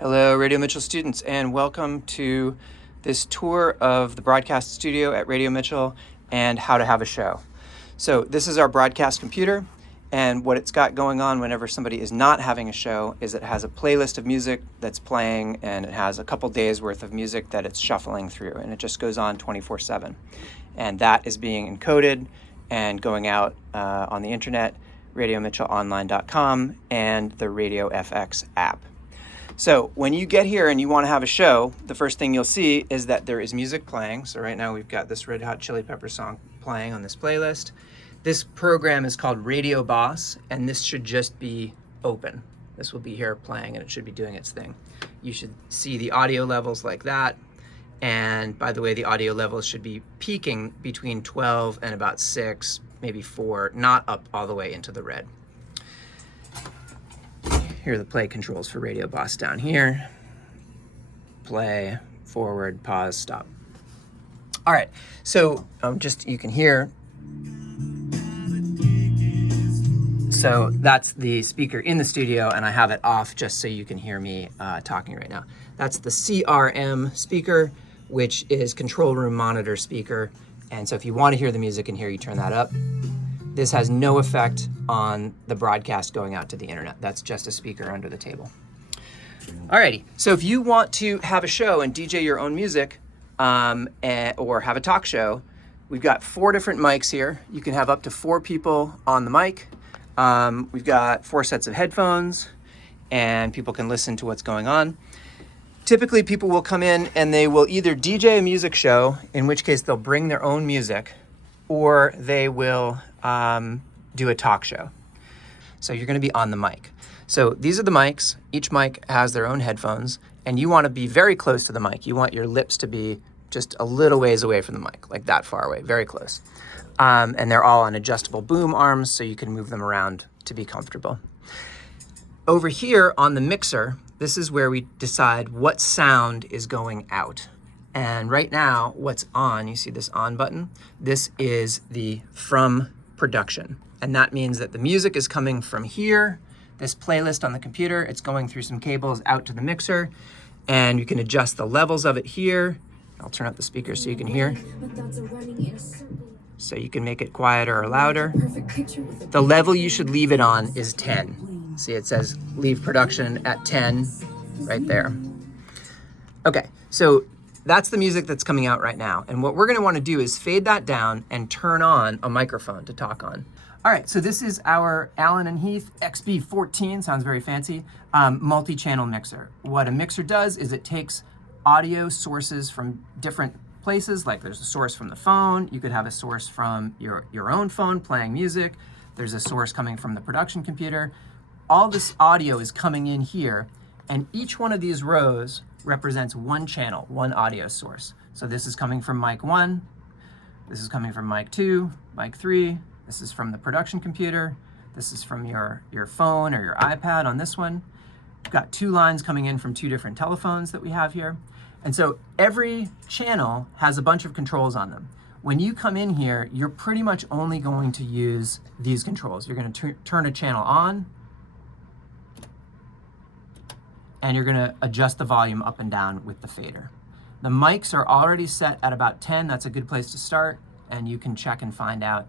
Hello, Radio Mitchell students, and welcome to this tour of the broadcast studio at Radio Mitchell and how to have a show. So this is our broadcast computer, and what it's got going on whenever somebody is not having a show is it has a playlist of music that's playing, and it has a couple days worth of music that it's shuffling through, and it just goes on 24/7. And that is being encoded and going out on the internet, radiomitchellonline.com, and the Radio FX app. So when you get here and you want to have a show, the first thing you'll see is that there is music playing. So right now we've got this Red Hot Chili Pepper song playing on this playlist. This program is called Radio Boss, and this should just be open. This will be here playing, and it should be doing its thing. You should see the audio levels like that. And by the way, the audio levels should be peaking between 12 and about 6, maybe 4, not up all the way into the red. Here are the play controls for Radio Boss down here. Play, forward, pause, stop. All right, so you can hear. So that's the speaker in the studio, and I have it off just so you can hear me talking right now. That's the CRM speaker, which is control room monitor speaker. And so if you want to hear the music in here, you turn that up. This has no effect on the broadcast going out to the internet. That's just a speaker under the table. Alrighty, so if you want to have a show and DJ your own music or have a talk show, we've got 4 different mics here. You can have up to 4 people on the mic. We've got 4 sets of headphones, and people can listen to what's going on. Typically, people will come in and they will either DJ a music show, in which case they'll bring their own music, or they will do a talk show. So you're going to be on the mic. So these are the mics. Each mic has their own headphones, and you want to be very close to the mic. You want your lips to be just a little ways away from the mic, like that far away, very close. And they're all on adjustable boom arms, so you can move them around to be comfortable. Over here on the mixer, this is where we decide what sound is going out. And right now, what's on, you see this on button? This is the from production. And that means that the music is coming from here, this playlist on the computer. It's going through some cables out to the mixer, and you can adjust the levels of it here. I'll turn up the speaker so you can hear. So you can make it quieter or louder. The level you should leave it on is 10. See, it says leave production at 10 right there. Okay, so that's the music that's coming out right now. And what we're gonna wanna do is fade that down and turn on a microphone to talk on. All right, so this is our Allen & Heath XB14, sounds very fancy, multi-channel mixer. What a mixer does is it takes audio sources from different places, like there's a source from the phone, you could have a source from your own phone playing music, there's a source coming from the production computer. All this audio is coming in here, and each one of these rows represents one channel, one audio source. So this is coming from mic 1, this is coming from mic 2, mic 3, this is from the production computer, this is from your phone or your iPad on this one. We've got 2 lines coming in from 2 different telephones that we have here. And so every channel has a bunch of controls on them. When you come in here, you're pretty much only going to use these controls. You're going to turn a channel on, and you're going to adjust the volume up and down with the fader. The mics are already set at about 10. That's a good place to start, and you can check and find out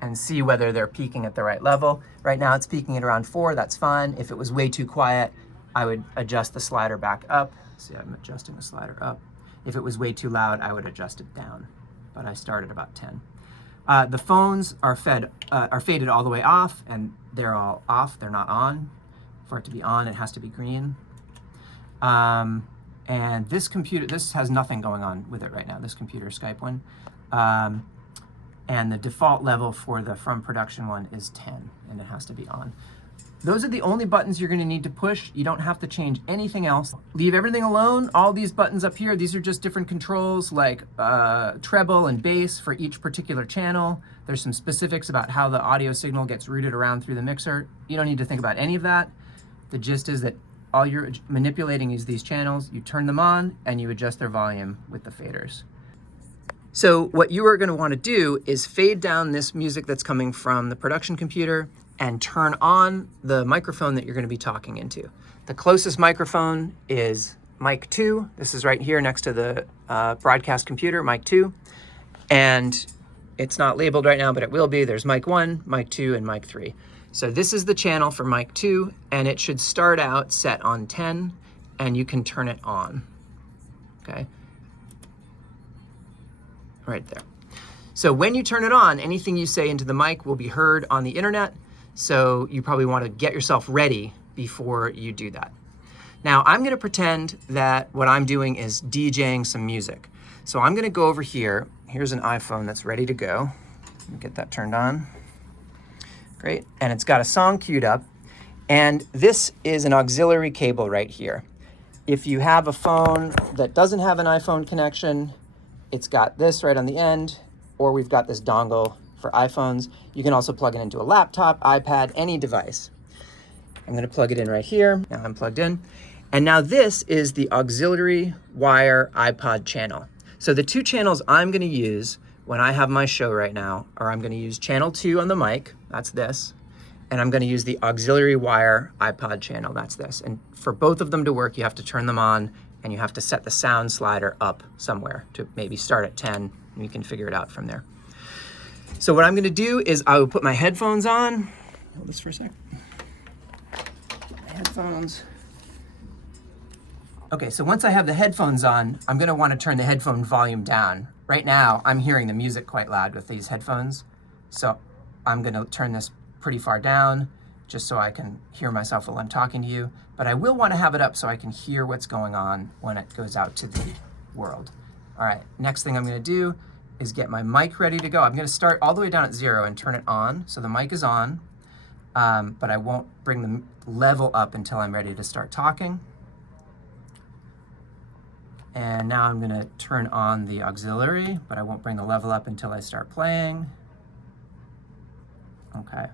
and see whether they're peaking at the right level. Right now it's peaking at around 4. That's fine. If it was way too quiet, I would adjust the slider back up. See, I'm adjusting the slider up. If it was way too loud, I would adjust it down, but I started about 10. The phones are faded all the way off, and they're all off. They're not on. For it to be on, it has to be green. And this computer, this has nothing going on with it right now, this computer, Skype one. And the default level for the from production one is 10, and it has to be on. Those are the only buttons you're gonna need to push. You don't have to change anything else. Leave everything alone. All these buttons up here, these are just different controls like treble and bass for each particular channel. There's some specifics about how the audio signal gets routed around through the mixer. You don't need to think about any of that. The gist is that all you're manipulating is these channels. You turn them on and you adjust their volume with the faders. So what you are going to want to do is fade down this music that's coming from the production computer and turn on the microphone that you're going to be talking into. The closest microphone is mic 2. This is right here next to the broadcast computer, mic 2. And it's not labeled right now, but it will be. There's mic 1, mic 2, and mic 3. So this is the channel for mic 2, and it should start out set on 10, and you can turn it on, okay? Right there. So when you turn it on, anything you say into the mic will be heard on the internet, so you probably want to get yourself ready before you do that. Now, I'm going to pretend that what I'm doing is DJing some music. So I'm going to go over here. Here's an iPhone that's ready to go. Let me get that turned on. Great. And it's got a song queued up. And this is an auxiliary cable right here. If you have a phone that doesn't have an iPhone connection, it's got this right on the end, or we've got this dongle for iPhones. You can also plug it into a laptop, iPad, any device. I'm going to plug it in right here. Now I'm plugged in. And now this is the auxiliary wire iPod channel. So the two channels I'm going to use when I have my show right now are I'm going to use channel 2 on the mic, that's this, and I'm going to use the auxiliary wire iPod channel, that's this. And for both of them to work, you have to turn them on and you have to set the sound slider up somewhere to maybe start at 10, and you can figure it out from there. So what I'm going to do is I will put my headphones on. Hold this for a sec. My headphones. Okay, so once I have the headphones on, I'm going to want to turn the headphone volume down. Right now, I'm hearing the music quite loud with these headphones, so I'm going to turn this pretty far down just so I can hear myself while I'm talking to you. But I will want to have it up so I can hear what's going on when it goes out to the world. All right, next thing I'm going to do is get my mic ready to go. I'm going to start all the way down at 0 and turn it on. So the mic is on, but I won't bring the level up until I'm ready to start talking. And now I'm going to turn on the auxiliary, but I won't bring the level up until I start playing. Okay.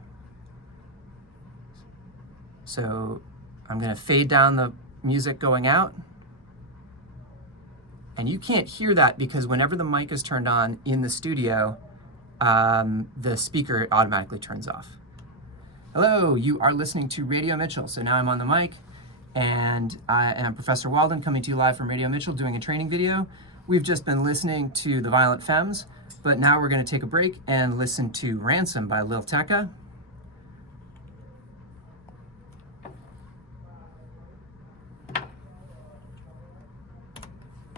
So I'm going to fade down the music going out. And you can't hear that because whenever the mic is turned on in the studio, the speaker automatically turns off. Hello, you are listening to Radio Mitchell. So now I'm on the mic. And I am Professor Walden coming to you live from Radio Mitchell doing a training video. We've just been listening to The Violent Femmes, but now we're going to take a break and listen to Ransom by Lil Tecca.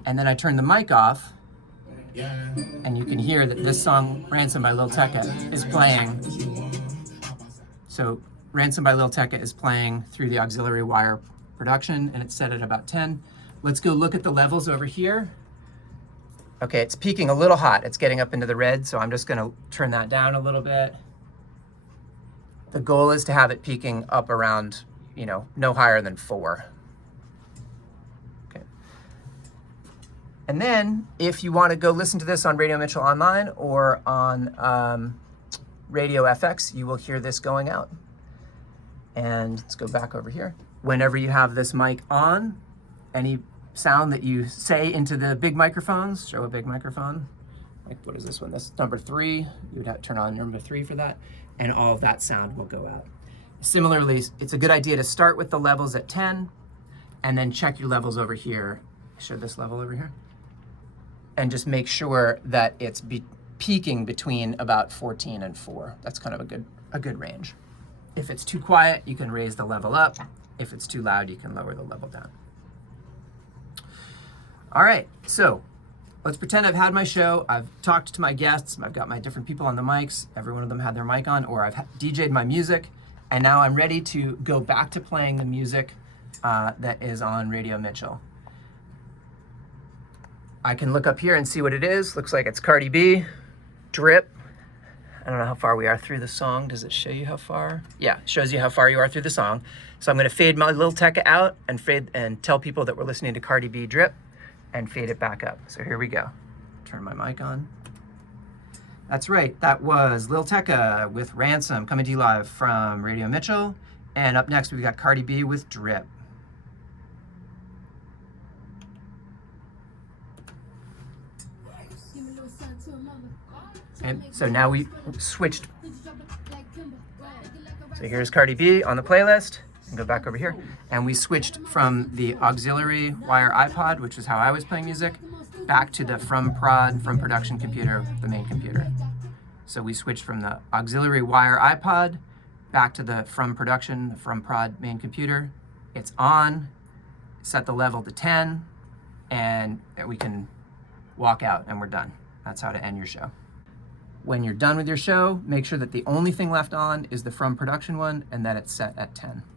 And then I turn the mic off, and you can hear that this song, Ransom by Lil Tecca, is playing. So Ransom by Lil Tecca is playing through the auxiliary wire production, and it's set at about 10. Let's go look at the levels over here. Okay, it's peaking a little hot. It's getting up into the red, so I'm just going to turn that down a little bit. The goal is to have it peaking up around, no higher than 4. Okay. And then, if you want to go listen to this on Radio Mitchell Online or on Radio FX, you will hear this going out. And let's go back over here. Whenever you have this mic on, any sound that you say into the big microphones, show a big microphone. Like, what is this one? This number 3. You would have to turn on number 3 for that, and all of that sound will go out. Similarly, it's a good idea to start with the levels at 10, and then check your levels over here. Show this level over here. And just make sure that it's peaking between about 14 and 4. That's kind of a good range. If it's too quiet, you can raise the level up. If it's too loud, you can lower the level down. All right, so let's pretend I've had my show. I've talked to my guests. I've got my different people on the mics. Every one of them had their mic on, or I've DJ'd my music. And now I'm ready to go back to playing the music that is on Radio Mitchell. I can look up here and see what it is. Looks like it's Cardi B, Drip. I don't know how far we are through the song. Does it show you how far? Yeah, it shows you how far you are through the song. So I'm going to fade my Lil Tecca out and tell people that we're listening to Cardi B Drip and fade it back up. So here we go. Turn my mic on. That's right. That was Lil Tecca with Ransom coming to you live from Radio Mitchell. And up next, we've got Cardi B with Drip. And so now we switched So here's Cardi B on the playlist. And go back over here. And we switched from the auxiliary wire iPod, which is how I was playing music, back to the from production computer, the main computer. So we switched from the auxiliary wire iPod back to the from production, the from prod main computer. It's on, set the level to 10, and we can walk out and we're done. That's how to end your show. When you're done with your show, make sure that the only thing left on is the from production one and that it's set at 10.